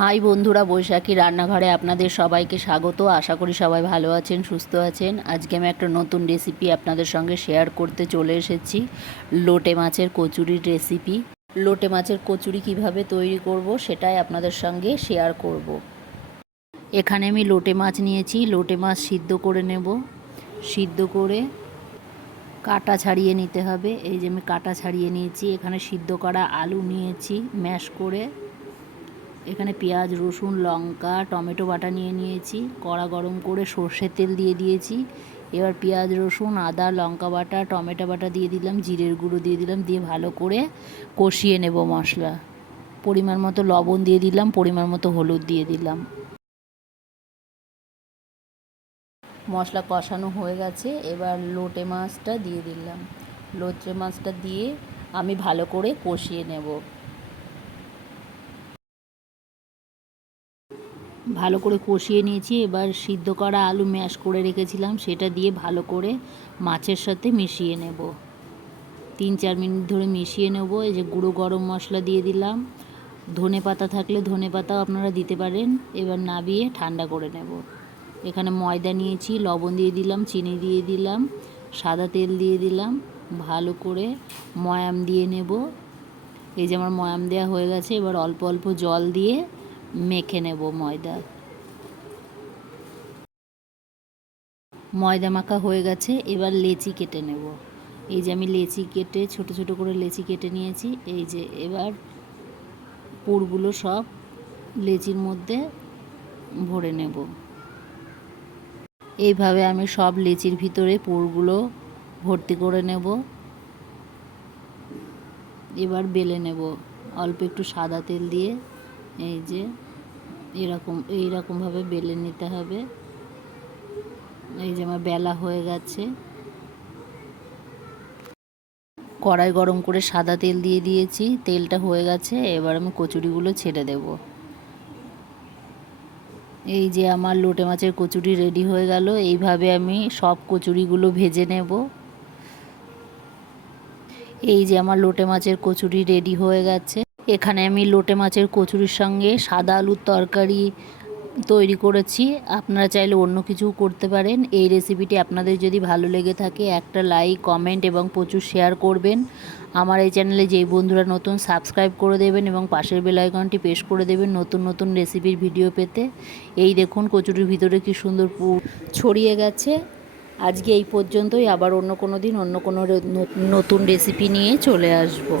High বন্ধুরা, বৈশাখী রান্নাঘরে আপনাদের সবাইকে স্বাগত। আশা করি সবাই ভালো আছেন, সুস্থ আছেন। আজকে আমি একটা নতুন রেসিপি আপনাদের সঙ্গে শেয়ার করতে চলে এসেছি। লোটে মাছের কচুরির রেসিপি। লোটে মাছের কচুরি কিভাবে তৈরি করব সেটাই আপনাদের সঙ্গে শেয়ার করব। এখানে আমি লোটে মাছ নিয়েছি। লোটে মাছ সিদ্ধ করে নেব। সিদ্ধ করে কাটা ছাড়িয়ে নিতে হবে। এই যে আমি কাটা ছাড়িয়ে নিয়েছি। এখানে সিদ্ধ করা আলু নিয়েছি ম্যাশ করে। এখানে পেঁয়াজ, রসুন, লঙ্কা, টমেটো বাটা নিয়েছি। কড়া গরম করে সর্ষের তেল দিয়ে দিয়েছি। এবার পেঁয়াজ, রসুন, আদা, লঙ্কা বাটা, টমেটো বাটা দিয়ে দিলাম, জিরের গুঁড়ো দিয়ে দিলাম, দিয়ে ভালো করে কষিয়ে নেব মশলা। পরিমাণ মতো লবণ দিয়ে দিলাম, পরিমাণ মতো হলুদ দিয়ে দিলাম। মশলা কষানো হয়ে গেছে। এবার লোটে মাছটা দিয়ে দিলাম। লোটে মাছটা দিয়ে আমি ভালো করে কষিয়ে নেব। ভালো করে কষিয়ে নিয়েছি। এবার সিদ্ধ করা আলু ম্যাশ করে রেখেছিলাম সেটা দিয়ে ভালো করে মাছের সাথে মিশিয়ে নেব। 3-4 মিনিট ধরে মিশিয়ে নেব। এই যে গুঁড়ো গরম মশলা দিয়ে দিলাম। ধনে পাতা থাকলে ধনে পাতাও আপনারা দিতে পারেন। এবার নাবিয়ে ঠান্ডা করে নেব। এখানে ময়দা নিয়েছি, লবণ দিয়ে দিলাম, চিনি দিয়ে দিলাম, সাদা তেল দিয়ে দিলাম। ভালো করে ময়াম দিয়ে নেব। এই যে আমার ময়াম দেওয়া হয়ে গেছে। এবার অল্প অল্প জল দিয়ে মেখে নেব ময়দা মাখা হয়ে গেছে। এবার লেচি কেটে নেব। এই যে আমি লেচি কেটে ছোট ছোট করে লেচি কেটে নিয়েছি। এই যে এবার পুরগুলো সব লেচির মধ্যে ভরে নেব। এইভাবে আমি সব লেচির ভিতরে পুরগুলো ভর্তি করে নেব। এবার বেলে নেব অল্প একটু সাদা তেল দিয়ে। এই যে এইরকমভাবে বেলে নিতে হবে। এই যে আমার বেলা হয়ে গেছে। কড়াই গরম করে সাদা তেল দিয়ে দিয়েছি। তেলটা হয়ে গেছে। এবার আমি কচুরিগুলো ছেড়ে দেব। এই যে আমার লোটে মাছের কচুরি রেডি হয়ে গেল। এইভাবে আমি সব কচুরিগুলো ভেজে নেব। এই যে আমার লোটে মাছের কচুরি রেডি হয়ে গেছে। এখানে আমি লোটে মাছের কচুরির সঙ্গে সাদা আলুর তরকারি তৈরি করেছি। আপনারা চাইলে অন্য কিছুও করতে পারেন। এই রেসিপিটি আপনাদের যদি ভালো লেগে থাকে একটা লাইক, কমেন্ট এবং প্রচুর শেয়ার করবেন। আমার এই চ্যানেলে যেই বন্ধুরা নতুন সাবস্ক্রাইব করে দেবেন এবং পাশের বেল আইকনটি প্রেস করে দেবেন নতুন নতুন রেসিপির ভিডিও পেতে। এই দেখুন কচুরির ভিতরে কি সুন্দর পুর ছড়িয়ে গেছে। আজকে এই পর্যন্তই। আবার অন্য কোনো দিন অন্য কোনো নতুন রেসিপি নিয়ে চলে আসবো।